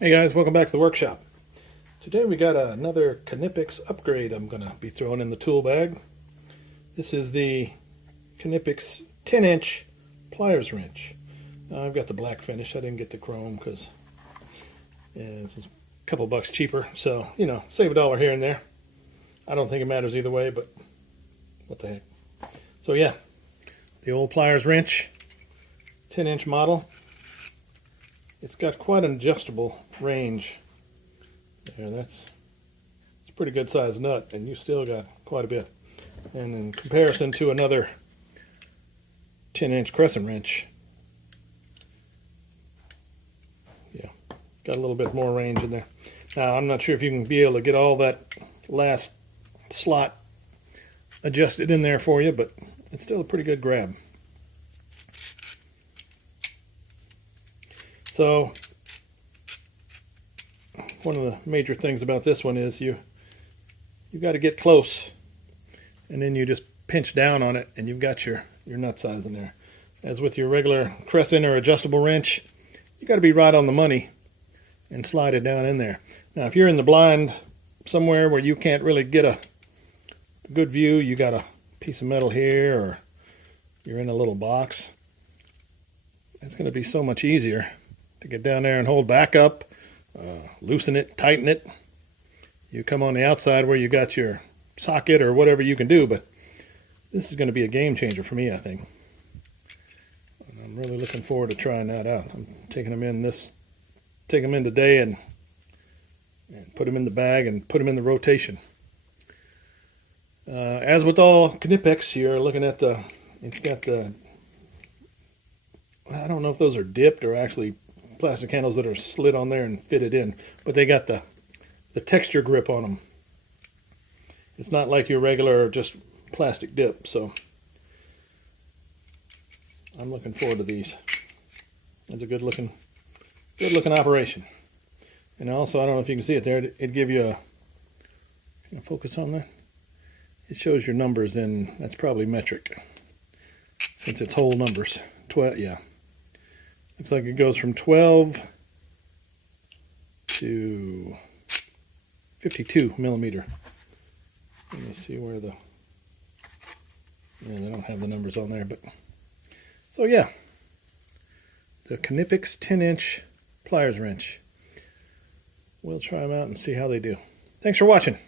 Hey guys, welcome back to the workshop. Today we got another Knipex upgrade I'm going to be throwing in the tool bag. This is the Knipex 10-inch pliers wrench. I've got the black finish. I didn't get the chrome because it's a couple bucks cheaper. So, save $1 here and there. I don't think it matters either way, but what the heck. So yeah, the old pliers wrench, 10-inch model. It's got quite an adjustable range there. It's a pretty good sized nut, and you still got quite a bit. And in comparison to another 10-inch crescent wrench, yeah, got a little bit more range in there. Now, I'm not sure if you can be able to get all that last slot adjusted in there for you, but it's still a pretty good grab. So one of the major things about this one is you got to get close, and then you just pinch down on it, and you've got your nut size in there. As with your regular crescent or adjustable wrench, you got to be right on the money and slide it down in there. Now, if you're in the blind somewhere where you can't really get a good view, you got a piece of metal here, or you're in a little box, it's going to be so much easier to get down there and hold back up, loosen it, tighten it. You come on the outside where you got your socket or whatever you can do, but this is going to be a game changer for me, I think. And I'm really looking forward to trying that out. I'm taking them in today and put them in the bag and put them in the rotation. As with all Knipex, you're looking at it's got the, I don't know if those are dipped or actually plastic handles that are slid on there and fitted in, but they got the texture grip on them. It's not like your regular just plastic dip, so I'm looking forward to these. It's a good looking operation. And also, I don't know if you can see it there, it give you a focus on that. It shows your numbers in, that's probably metric, since it's whole numbers. 12, yeah. Looks like it goes from 12 to 52 millimeter. Let me see where they don't have the numbers on there, but so yeah, the Knipex 10-inch pliers wrench. We'll try them out and see how they do. Thanks for watching.